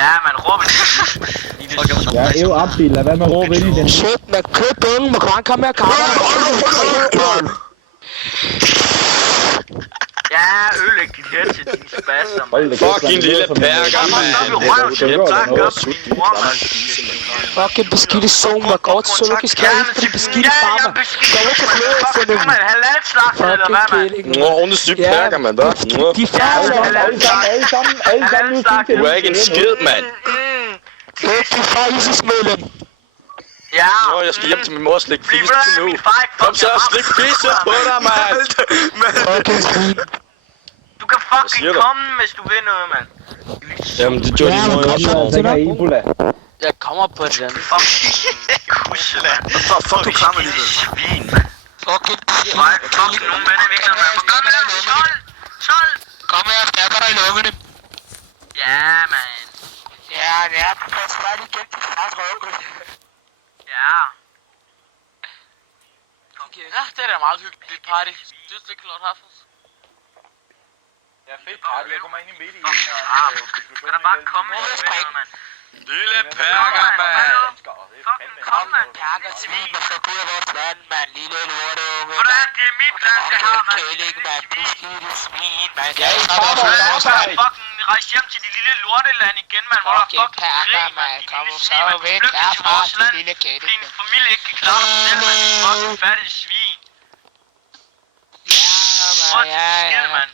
Ja, man råber det. Ja, ev opbil. Lad være med at råbe ind i den. Shit, man køb bunge. Man kan komme her og kamme. Ja, ødelæg dit headset, din spasser, man. Fucking lille perker, mand. Fucking beskidte zone, man går til zoologisk have for de beskidte farmer. Gå ud til flødefælden. Fucking kælling. Ordentligt sygt perker, mand. Der. De farver. Alle sammen nu til Du er ikke en skid, mand. Du er fra ISIS-medlem. Ja. Nå, jeg skal hjem til min mor og slikke fisse nu. Kom så og slik fisse på dig, mand. Fucking svin. Du kan fucking komme, hvis du vil noget, mand. Jamen, det gjorde de mor også. Jeg kommer på den. Fucking kusseland. Du kommer lige ved. Svin, mand. Fucking Nogen med det virkelig, mand. Kom med dem, 12. Kom her, jeg kan dig i lungene. Ja, mand. Ja, du kan svært igen til fars røvgøl. Ja. Ja, det er da meget hyggeligt party. Synes du ikke, Lord Haffels? Ja, fedt party. Jeg kommer ind i midt i en Skal der bare komme med det, mand. Lille perker, mand. Fucking kom, mand. Perker, svin, man skal gå ud af vores land, mand. Lille lorteunge. Hvordan? Det er mit land, det her, mand. Kælling, mand. Beskidte svin, mand. Ja, fucking rejse hjem til de lille lorteland igen, mand. Hvor der Fucking fucking perker, krig, mand. mand. Kom De så lille svin, væk mand. Flygte til herfra, vores de land. lille kælling. Din familie ikke kan klare sig selv, mand. Fucking fattige svin. Ja, mand. Skide, mand.